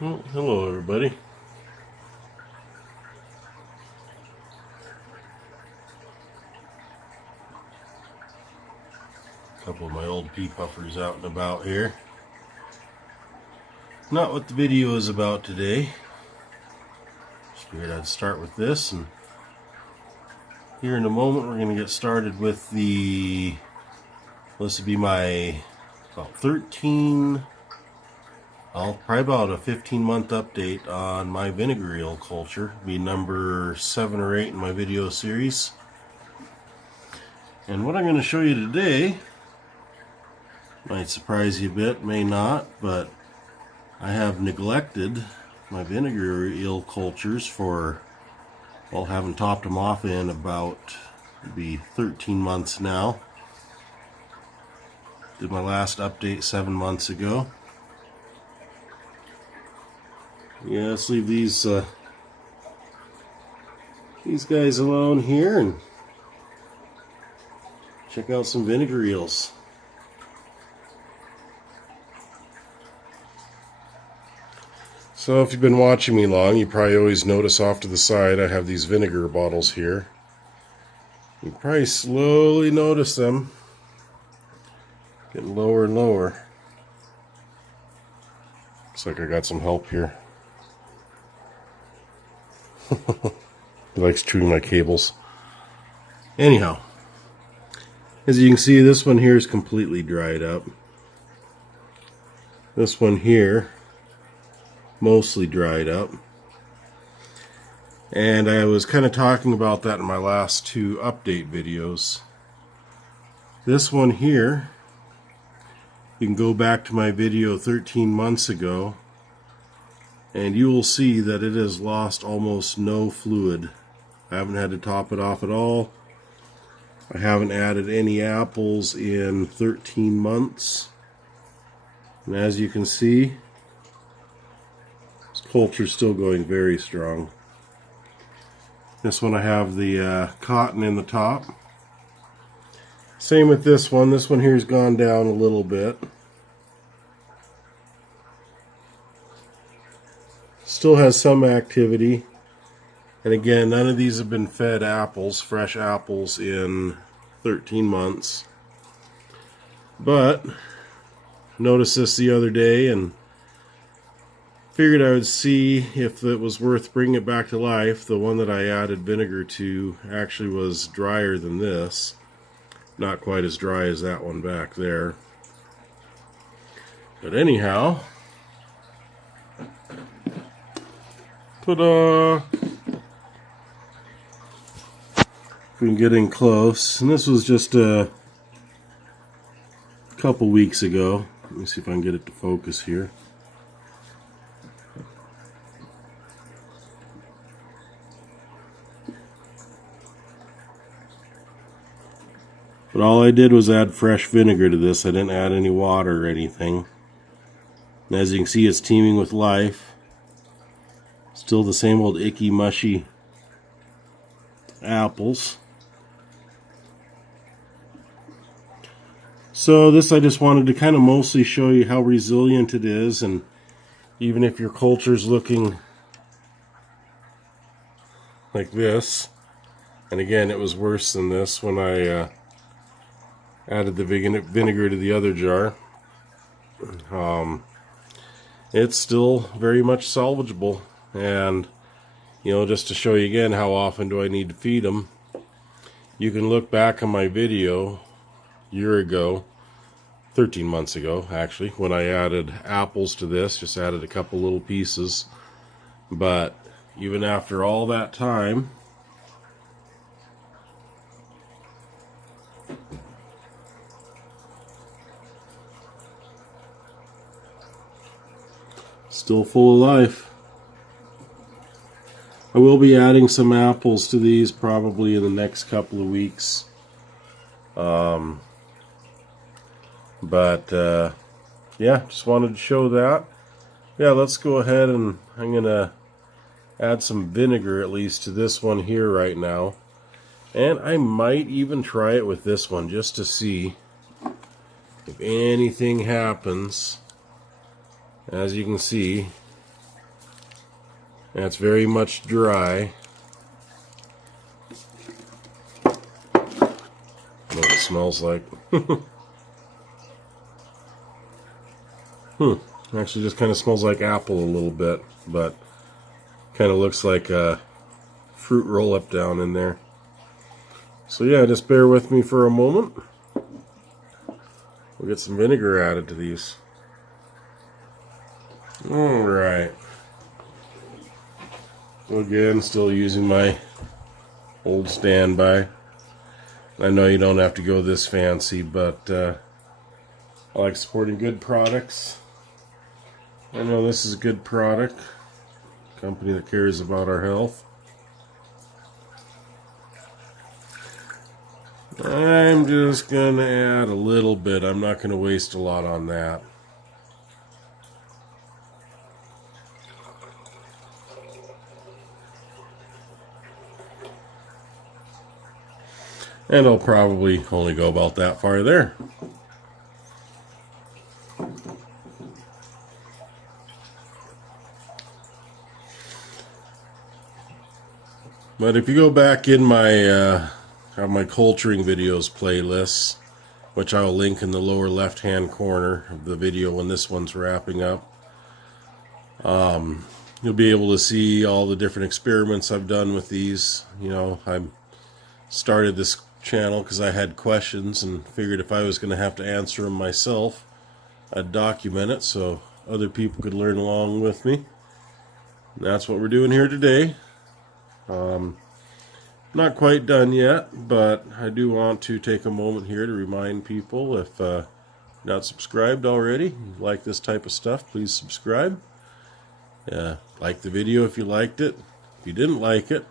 Well, hello everybody. A couple of my old pea puffers out and about here. Not what the video is about today. Just figured I'd start with this, and here in a moment we're going to get started with this would be my about 13, probably about a 15-month update on my vinegar eel culture. It'll be number 7 or 8 in my video series. And what I'm going to show you today might surprise you a bit, may not, but I have neglected my vinegar eel cultures for, well, haven't topped them off in about, it'd be 13 months now. Did my last update 7 months ago. Yeah, let's leave these guys alone here and check out some vinegar eels. So if you've been watching me long, you probably always notice off to the side I have these vinegar bottles here. You probably slowly notice them getting lower and lower. Looks like I got some help here. He likes chewing my cables. Anyhow, as you can see, this one here is completely dried up. This one here mostly dried up, and I was kind of talking about that in my last 2 update videos. This one here, you can go back to my video 13 months ago and you will see that it has lost almost no fluid. I haven't had to top it off at all. I haven't added any apples in 13 months, and as you can see, culture still going very strong. This one I have the cotton in the top. Same with this one. This one here's gone down a little bit. Still has some activity. And again, none of these have been fed apples, fresh apples, in 13 months. But noticed this the other day and figured I would see if it was worth bringing it back to life. The one that I added vinegar to actually was drier than this. Not quite as dry as that one back there. But anyhow, ta-da! We can get in close. And this was just a couple weeks ago. Let me see if I can get it to focus here. But all I did was add fresh vinegar to this. I didn't add any water or anything. And as you can see, it's teeming with life. Still the same old icky, mushy apples. So this, I just wanted to kind of mostly show you how resilient it is, and even if your culture's looking like this, and again, it was worse than this when I added the vinegar to the other jar. It's still very much salvageable. And you know, just to show you again, how often do I need to feed them, you can look back on my video a year ago, 13 months ago actually, when I added apples to this. Just added a couple little pieces, but even after all that time, still full of life. I will be adding some apples to these probably in the next couple of weeks. Yeah, just wanted to show that. Yeah, let's go ahead, and I'm going to add some vinegar at least to this one here right now. And I might even try it with this one just to see if anything happens. As you can see, And it's very much dry. I know what it smells like. Actually just kind of smells like apple a little bit, but kind of looks like a fruit roll-up down in there. So yeah, just bear with me for a moment. We'll get some vinegar added to these. Alright. So again, still using my old standby. I know you don't have to go this fancy, but I like supporting good products. I know this is a good product. Company that cares about our health. I'm just going to add a little bit. I'm not going to waste a lot on that. And I'll probably only go about that far there. But if you go back in my my culturing videos playlists, which I will link in the lower left hand corner of the video when this one's wrapping up, you'll be able to see all the different experiments I've done with these. You know, I started this channel because I had questions and figured if I was going to have to answer them myself, I'd document it so other people could learn along with me. And that's what we're doing here today. Not quite done yet, but I do want to take a moment here to remind people, if not subscribed already, like this type of stuff, please subscribe. Like the video if you liked it. If you didn't like it,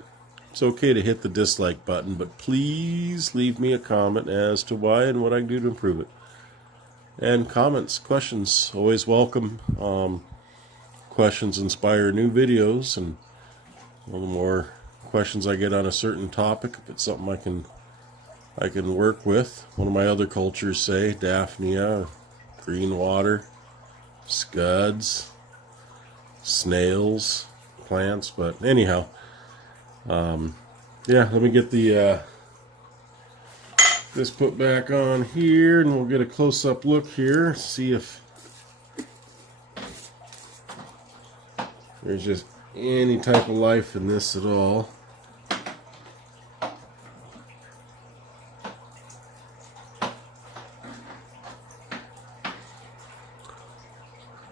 it's okay to hit the dislike button, but please leave me a comment as to why and what I can do to improve it. And comments, questions, always welcome. Questions inspire new videos, and the more questions I get on a certain topic, if it's something I can work with. One of my other cultures say Daphnia, green water, scuds, snails, plants. But anyhow, yeah, let me get the this put back on here, and we'll get a close-up look here, see if there's just any type of life in this at all.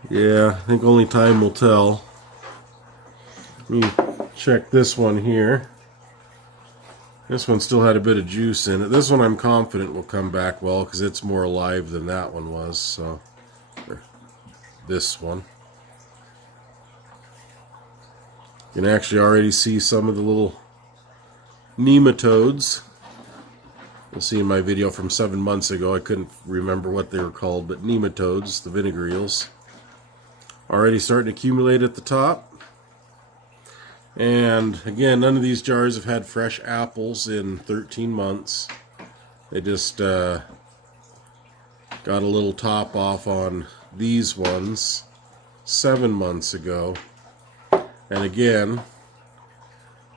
Yeah, I think only time will tell. Let me check this one here. This one still had a bit of juice in it. This one I'm confident will come back well because it's more alive than that one was. So, this one. You can actually already see some of the little nematodes. You'll see in my video from 7 months ago, I couldn't remember what they were called, but nematodes, the vinegar eels, already starting to accumulate at the top. And again, none of these jars have had fresh apples in 13 months. They just got a little top off on these ones 7 months ago. And again,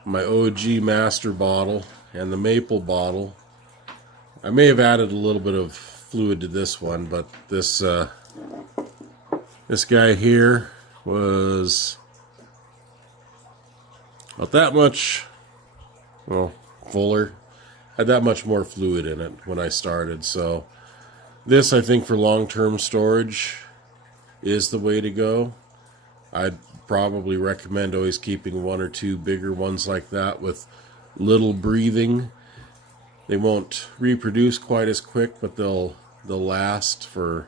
my OG master bottle and the maple bottle, I may have added a little bit of fluid to this one, but this guy here was about that much, well, fuller, had that much more fluid in it when I started. So this, I think, for long-term storage is the way to go. I'd probably recommend always keeping 1 or 2 bigger ones like that with little breathing. They won't reproduce quite as quick, but they'll last for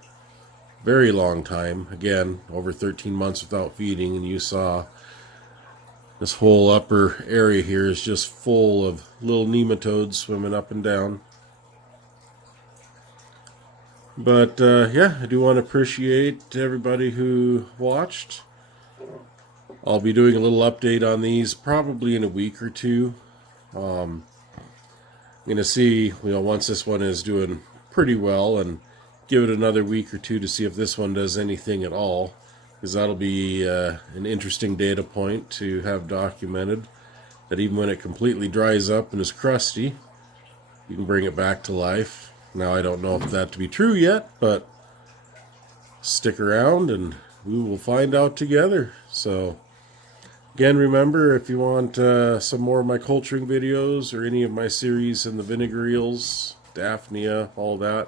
a very long time. Again, over 13 months without feeding, and you saw this whole upper area here is just full of little nematodes swimming up and down. But yeah, I do want to appreciate everybody who watched. I'll be doing a little update on these probably in a week or two. I'm going to see, once this one is doing pretty well, and give it another week or two to see if this one does anything at all. because that'll be an interesting data point to have documented, that even when it completely dries up and is crusty, you can bring it back to life. Now, I don't know if that to be true yet, but stick around and we will find out together. So again, remember, if you want some more of my culturing videos or any of my series in the vinegar eels, Daphnia, all that,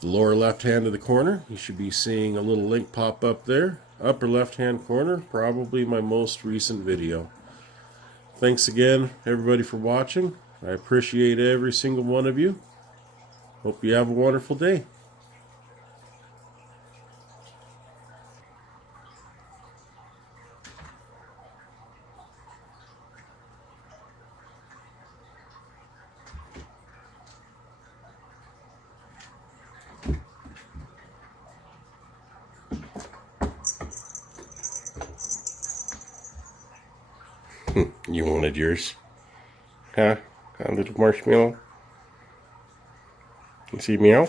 the lower left hand of the corner, you should be seeing a little link pop up there. Upper left hand corner, probably my most recent video. Thanks again, everybody, for watching. I appreciate every single one of you. Hope you have a wonderful day. You wanted yours? Huh? A little marshmallow? You see meow?